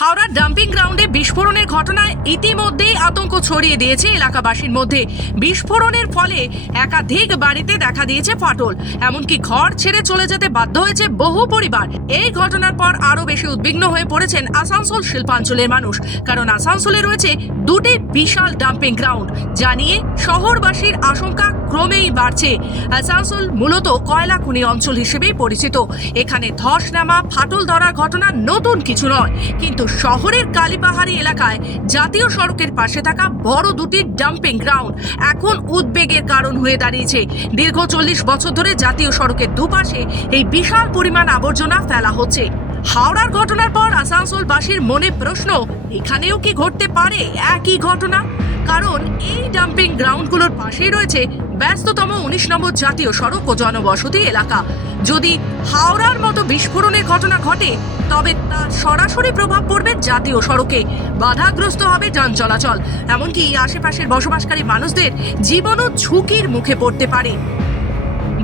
হাওড়ার ডাম্পিং গ্রাউন্ডে বিস্ফোরণের ঘটনায় ইতিমধ্যেই আতঙ্ক ছড়িয়ে দিয়েছে এলাকাবাসীর মধ্যে। বিস্ফোরণের ফলে একাধিক বাড়িতে দেখা দিয়েছে ফাটল, এমনকি ঘর ছেড়ে চলে যেতে বাধ্য হয়েছে বহু পরিবার। এই ঘটনার পর আরো বেশি উদ্বিগ্ন হয়ে পড়েছেন আসানসোল শিল্পাঞ্চলের মানুষ, কারণ আসানসোলে রয়েছে দুটি বিশাল ডাম্পিং গ্রাউন্ড, যা নিয়ে শহরবাসীর আশঙ্কা ক্রমেই বাড়ছে। আসানসোল মূলত কয়লা খনি অঞ্চল হিসেবেই পরিচিত। এখানে ধস নামা, ফাটল ধরার ঘটনা নতুন কিছু নয়, কিন্তু শহরের কালীপাহাড়ি এলাকায় জাতীয় সড়কের পাশে থাকা বড় দুটি ডাম্পিং গ্রাউন্ড এখন উদ্বেগের কারণ হয়ে দাঁড়িয়েছে। দীর্ঘ 40 বছর ধরে জাতীয় সড়কের দুপাশে এই বিশাল পরিমাণ আবর্জনা ফেলা হচ্ছে। হাওড়ার ঘটনার পর আসানসোলবাসীর মনে প্রশ্ন, এখানেও কি ঘটতে পারে একই ঘটনা? কারণ এই ডাম্পিং গ্রাউন্ডগুলোর পাশেই রয়েছে ব্যস্ততম 19 নম্বর জাতীয় সড়ক ও জনবসতি এলাকা। যদি হাওড়ার মতো বিস্ফোরণের ঘটনা ঘটে, তবে তার সরাসরি প্রভাব পড়বে জাতীয় সড়কে, বাধাগ্রস্ত হবে যান চলাচল, এমনকি আশেপাশের বসবাসকারী মানুষদের জীবনও ঝুঁকির মুখে পড়তে পারে।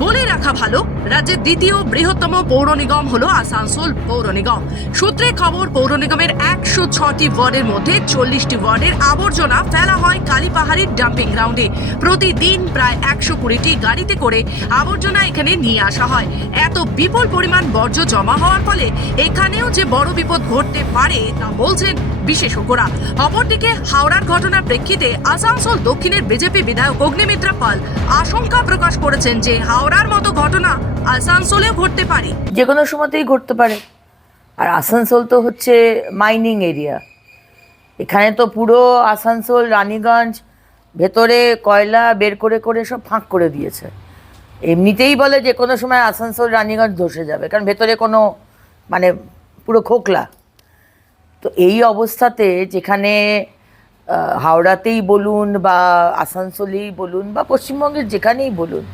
বলে রাখা ভালো, রাজ্যের দ্বিতীয় বৃহত্তম পৌর নিগম হলো আসানসোল পৌর নিগম। সূত্রে খবর, পৌর নিগমের 106টি ওয়ার্ডের মধ্যে 40টি ওয়ার্ডের আবর্জনা ফেলা হয় কালীপাহাড়ির ডাম্পিং গ্রাউন্ডে। প্রতিদিন প্রায় 120টি গাড়িতে করে আবর্জনা এখানে নিয়ে আসা হয়। এত বিপুল পরিমাণ বর্জ্য জমা হওয়ার ফলে এখানেও যে বড় বিপদ ঘটতে পারে তা বলছেন বিশেষজ্ঞরা। অপরদিকে হাওড়ার ঘটনার প্রেক্ষিতে আসানসোল দক্ষিণের বিজেপি বিধায়ক অগ্নিমিত্রা পাল আশঙ্কা প্রকাশ করেছেন যে হাওড়ার মতো ঘটনা আসানসোলেও ঘটতে পারে, যে কোনো সময়তেই ঘটতে পারে। আর আসানসোল তো হচ্ছে মাইনিং এরিয়া, এখানে তো পুরো আসানসোল রানীগঞ্জ ভেতরে কয়লা বের করে করে সব ফাঁক করে দিয়েছে। এমনিতেই বলে যে কোনো সময় আসানসোল রানীগঞ্জ ধসে যাবে, কারণ ভেতরে কোনো মানে পুরো খোকলা। তো এই অবস্থাতে যেখানে হাওড়াতেই বলুন বা আসানসোলেই বলুন বা পশ্চিমবঙ্গের যেখানেই বলুন,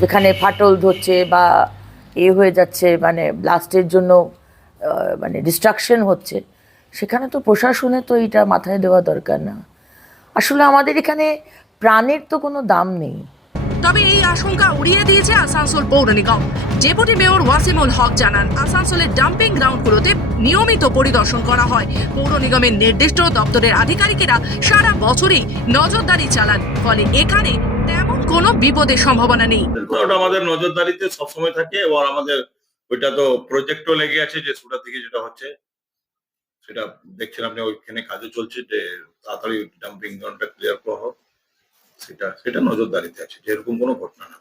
যেখানে ফাটল ধরছে বা হয়ে যাচ্ছে, মানে ব্লাস্টের জন্য মানে ডিস্ট্রাকশন হচ্ছে, সেখানে তো প্রশাসনে তো এটা মাথায় দেওয়া দরকার না। আসলে আমাদের এখানে প্রাণের তো কোনো দাম নেই। তবে এই আশঙ্কা উড়িয়ে দিয়েছে আসানসোল পৌর নিগম। ডেপুটি মেয়র ওয়াসিমুল হক জানান, আসানসোলের ডাম্পিং গ্রাউন্ডগুলোতে নিয়মিত পরিদর্শন করা হয়। পৌর নিগমের নির্দিষ্ট দপ্তরের আধিকারিকেরা সারা বছরই নজরদারি চালান, ফলে এখানে তেমন কোনো বিপদের সম্ভাবনা নেই। ওটা আমাদের নজরদারিতে সবসময় থাকে, এবং আমাদের ওইটা তো প্রজেক্টও লেগে আছে যে সুরা থেকে যেটা হচ্ছে সেটা দেখছিলাম যে ওইখানে কাজও চলছে, যে তাড়াতাড়ি ডাম্পিং গ্রাউন্ডটা ক্লিয়ার করা হোক, সেটা নজরদারিতে আছে, যেরকম কোনো ঘটনা না।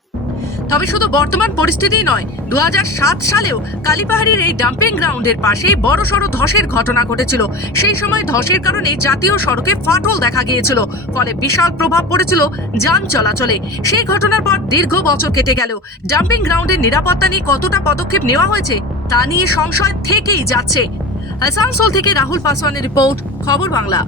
তবে শুধু বর্তমান পরিস্থিতি নয়, 2007 সালেও কালীপাহাড়ির এই ডাম্পিং গ্রাউন্ডের পাশে বড়সড় ধসের ঘটনা ঘটেছিল। সেই সময় ধসের কারণে জাতীয় সড়কে ফাটল দেখা গিয়েছিল, ফলে বিশাল প্রভাব পড়েছিল যান চলাচলে। সেই ঘটনার পর দীর্ঘ বছর কেটে গেল, ডাম্পিং গ্রাউন্ডের নিরাপত্তা নিয়ে কতটা পদক্ষেপ নেওয়া হয়েছে তা নিয়ে সংশয় থেকেই যাচ্ছে। আসানসোল থেকে রাহুল পাসওয়ানের রিপোর্ট, খবর বাংলা।